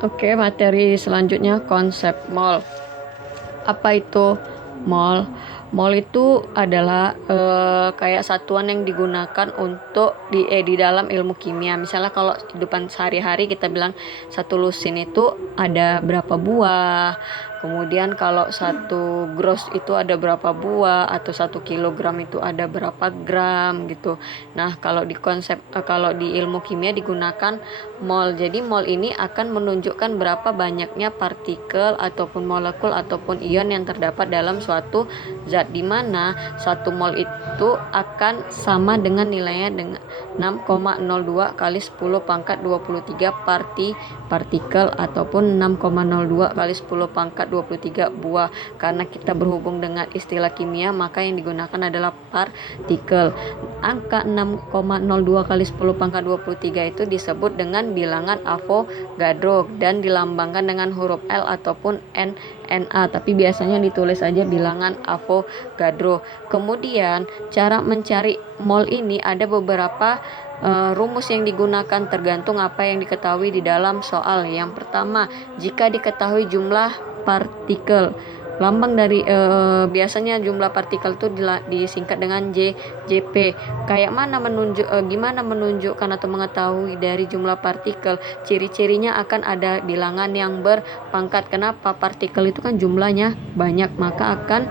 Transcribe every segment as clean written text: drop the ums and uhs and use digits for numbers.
Oke, materi selanjutnya konsep mol. Apa itu mol? Mol itu adalah kayak satuan yang digunakan untuk di dalam ilmu kimia. Misalnya kalau kehidupan sehari-hari kita bilang satu lusin itu ada berapa buah. Kemudian kalau satu gross itu ada berapa buah, atau 1 kilogram itu ada berapa gram gitu. Nah, kalau di ilmu kimia digunakan mol. Jadi mol ini akan menunjukkan berapa banyaknya partikel ataupun molekul ataupun ion yang terdapat dalam suatu zat, di mana 1 mol itu akan sama dengan nilainya dengan 6,02 kali 10 pangkat 23 partikel ataupun 6,02 kali 10 pangkat 23 buah. Karena kita berhubung dengan istilah kimia, maka yang digunakan adalah partikel. Angka 6,02 kali 10 pangkat 23 itu disebut dengan bilangan Avogadro dan dilambangkan dengan huruf L ataupun Na, tapi biasanya ditulis aja bilangan Avogadro. Kemudian cara mencari mol ini ada beberapa rumus yang digunakan tergantung apa yang diketahui di dalam soal. Yang pertama, jika diketahui jumlah partikel, lambang dari biasanya jumlah partikel itu disingkat dengan JP. Kayak mana gimana menunjukkan atau mengetahui dari jumlah partikel? Ciri-cirinya akan ada bilangan yang berpangkat. Kenapa? Partikel itu kan jumlahnya banyak, maka akan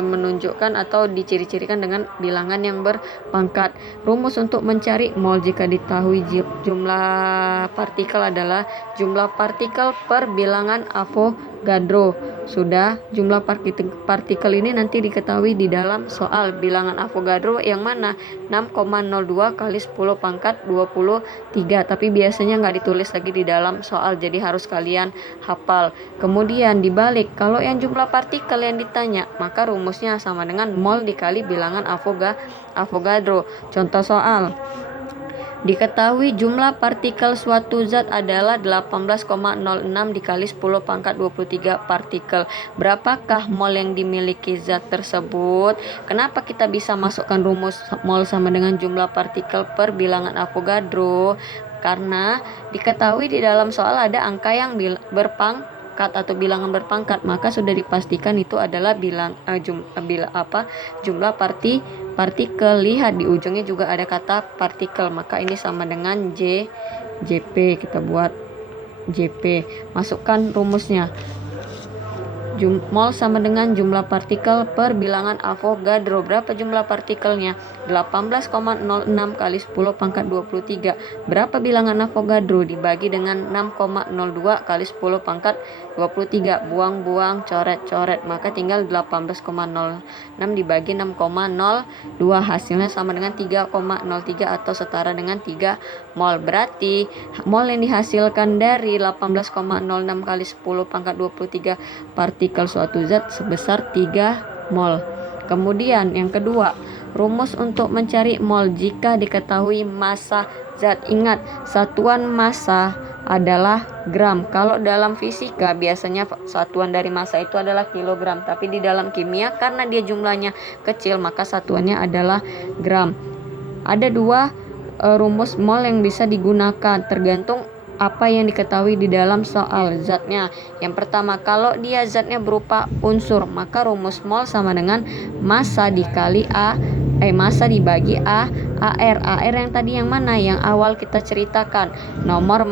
menunjukkan atau diciri-cirikan dengan bilangan yang berpangkat. Rumus untuk mencari mol jika diketahui jumlah partikel adalah jumlah partikel per bilangan Avogadro. Sudah, jumlah partikel ini nanti diketahui di dalam soal. Bilangan Avogadro yang mana? 6,02 kali 10 pangkat 23, tapi biasanya nggak ditulis lagi di dalam soal, jadi harus kalian hafal. Kemudian dibalik, kalau yang jumlah partikel yang ditanya, maka rumusnya sama dengan mol dikali bilangan Avogadro. Contoh soal, diketahui jumlah partikel suatu zat adalah 18,06 dikali 10 pangkat 23 partikel. Berapakah mol yang dimiliki zat tersebut? Kenapa kita bisa masukkan rumus mol sama dengan jumlah partikel per bilangan Avogadro? Karena diketahui di dalam soal ada angka yang berpangkat atau bilangan berpangkat, maka sudah dipastikan itu adalah jumlah partikel. Lihat di ujungnya juga ada kata partikel, maka ini sama dengan JP. Kita buat JP, masukkan rumusnya. Mol sama dengan jumlah partikel per bilangan Avogadro. Berapa jumlah partikelnya? 18,06 kali 10 pangkat 23. Berapa bilangan Avogadro? Dibagi dengan 6,02 kali 10 pangkat 23. Buang-buang, coret-coret, maka tinggal 18,06 dibagi 6,02. Hasilnya sama dengan 3,03 atau setara dengan 3 mol. Berarti mol yang dihasilkan dari 18,06 kali 10 pangkat 23 partikel suatu zat sebesar 3 mol. Kemudian yang kedua, rumus untuk mencari mol jika diketahui massa zat. Ingat, satuan massa adalah gram. Kalau dalam fisika biasanya satuan dari massa itu adalah kilogram, tapi di dalam kimia karena dia jumlahnya kecil, maka satuannya adalah gram. Ada dua rumus mol yang bisa digunakan tergantung apa yang diketahui di dalam soal zatnya. Yang pertama, kalau dia zatnya berupa unsur, maka rumus mol sama dengan massa dikali massa dibagi AR. AR yang tadi yang mana? Yang awal kita ceritakan. Nomor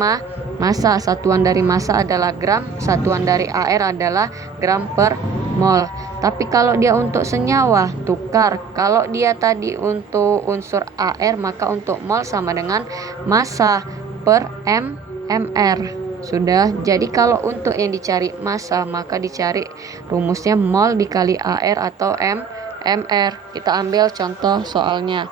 massa, satuan dari massa adalah gram, satuan dari AR adalah gram per mol. Tapi kalau dia untuk senyawa, tukar. Kalau dia tadi untuk unsur AR, maka untuk mol sama dengan massa per mr. Sudah. Jadi kalau untuk yang dicari massa, maka dicari rumusnya mol dikali AR atau mr. Kita ambil contoh soalnya.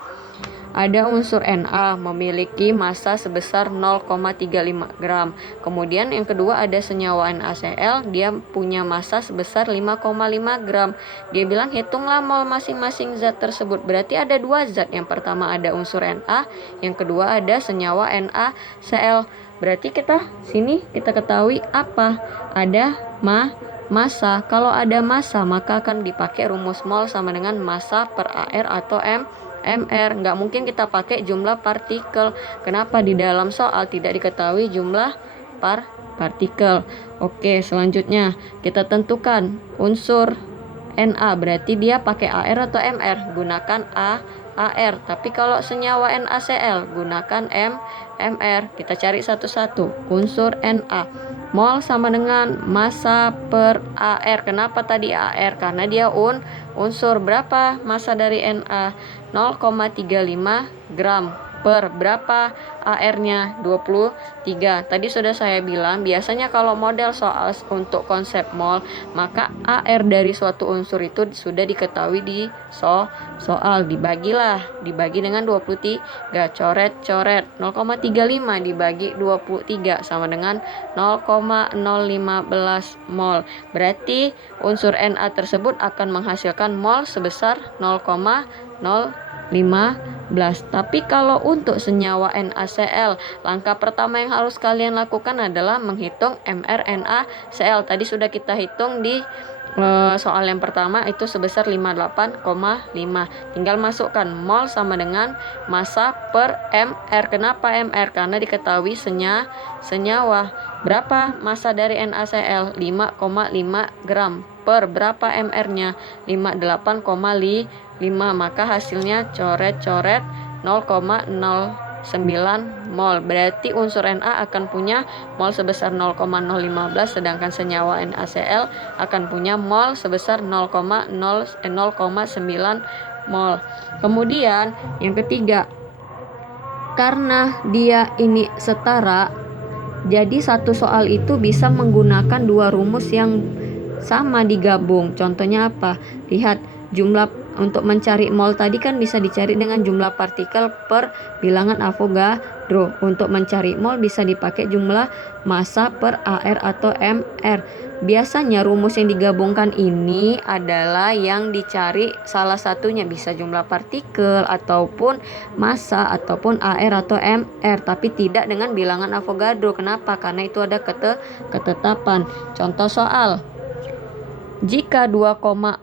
Ada unsur Na memiliki massa sebesar 0,35 gram. Kemudian yang kedua ada senyawa NaCl, dia punya massa sebesar 5,5 gram. Dia bilang hitunglah mol masing-masing zat tersebut. Berarti ada dua zat. Yang pertama ada unsur Na, yang kedua ada senyawa NaCl. Berarti kita ketahui apa? Ada massa. Kalau ada massa, maka akan dipakai rumus mol sama dengan massa per AR atau mr. Nggak mungkin kita pakai jumlah partikel. Kenapa? Di dalam soal tidak diketahui jumlah partikel. Oke, selanjutnya kita tentukan unsur Na, berarti dia pakai Ar atau Mr? Gunakan AR. Tapi kalau senyawa NaCl gunakan Mr. Kita cari satu-satu. Unsur Na, mol sama dengan massa per Ar. Kenapa tadi Ar? Karena dia unsur. Berapa massa dari Na? 0,35 gram. Per berapa AR-nya? 23. Tadi sudah saya bilang, biasanya kalau model soal untuk konsep mol, maka AR dari suatu unsur itu sudah diketahui di soal. Dibagi dengan 23. Coret-coret. 0,35 dibagi 23 sama dengan 0,015 mol. Berarti unsur Na tersebut akan menghasilkan mol sebesar 0,015. Tapi kalau untuk senyawa NaCl, langkah pertama yang harus kalian lakukan adalah menghitung mRNaCl. Tadi sudah kita hitung di soal yang pertama, itu sebesar 58,5. Tinggal masukkan mol sama dengan massa per Mr. Kenapa Mr? Karena diketahui senyawa. Berapa massa dari NaCl? 5,5 gram. Per berapa Mr-nya? 58,5. Maka hasilnya coret-coret 0,09 mol. Berarti unsur Na akan punya mol sebesar 0,015, sedangkan senyawa NaCl akan punya mol sebesar 0,9 mol. Kemudian yang ketiga, karena dia ini setara, jadi satu soal itu bisa menggunakan dua rumus yang sama digabung. Contohnya apa? Lihat, jumlah untuk mencari mol tadi kan bisa dicari dengan jumlah partikel per bilangan Avogadro. Untuk mencari mol bisa dipakai jumlah massa per Ar atau Mr. Biasanya rumus yang digabungkan ini adalah yang dicari salah satunya, bisa jumlah partikel ataupun massa ataupun Ar atau Mr, tapi tidak dengan bilangan Avogadro. Kenapa? Karena itu ada ketetapan. Contoh soal, jika 2,4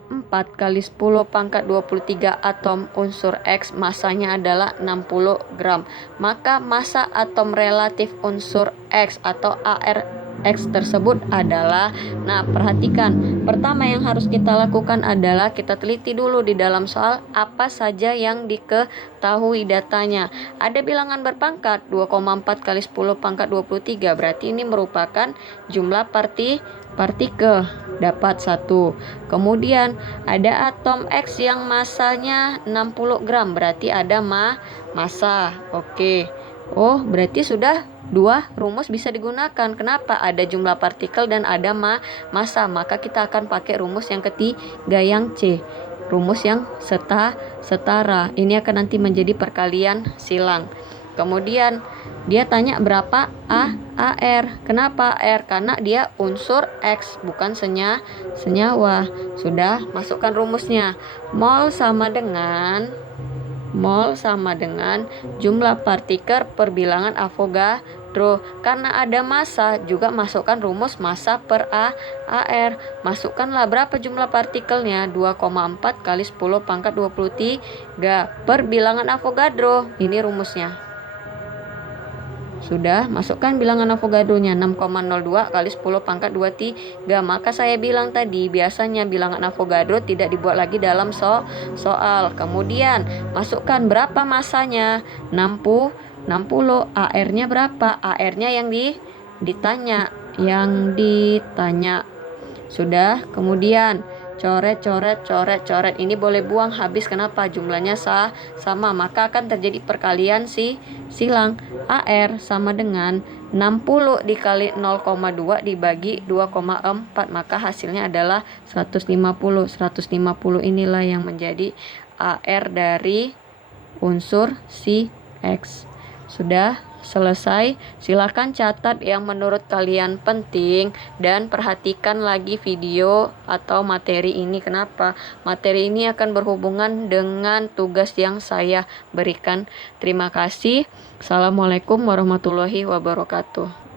kali 10 pangkat 23 atom unsur X masanya adalah 60 gram, maka massa atom relatif unsur X atau ARX tersebut adalah, nah perhatikan, pertama yang harus kita lakukan adalah kita teliti dulu di dalam soal apa saja yang diketahui datanya. Ada bilangan berpangkat 2,4 kali 10 pangkat 23, berarti ini merupakan jumlah partikel, dapat 1. Kemudian ada atom X yang masanya 60 gram, berarti ada massa. Oke. Oh, berarti sudah dua rumus bisa digunakan. Kenapa? Ada jumlah partikel dan ada massa. Maka kita akan pakai rumus yang ketiga, yang C, rumus yang setara. Ini akan nanti menjadi perkalian silang. Kemudian dia tanya berapa AR. Kenapa AR? Karena dia unsur X, bukan senyawa. Sudah, masukkan rumusnya. Mol sama dengan jumlah partikel per bilangan Avogadro. Karena ada massa, juga masukkan rumus massa per AR. Masukkanlah berapa jumlah partikelnya? 2,4 kali 10 pangkat 23 per bilangan Avogadro. Ini rumusnya. Sudah, masukkan bilangan Avogadro-nya 6,02 kali 10 pangkat 23. Maka saya bilang tadi, biasanya bilangan Avogadro tidak dibuat lagi dalam soal. Kemudian, masukkan berapa massanya? 60. AR-nya berapa? AR-nya yang ditanya. Sudah, kemudian coret. Ini boleh buang habis. Kenapa? Jumlahnya sama, maka akan terjadi perkalian silang. AR sama dengan 60 dikali 0,2 dibagi 2,4, maka hasilnya adalah 150. 150 inilah yang menjadi AR dari unsur si X. Sudah selesai. Silakan catat yang menurut kalian penting dan perhatikan lagi video atau materi ini. Kenapa? Materi ini akan berhubungan dengan tugas yang saya berikan. Terima kasih. Assalamualaikum warahmatullahi wabarakatuh.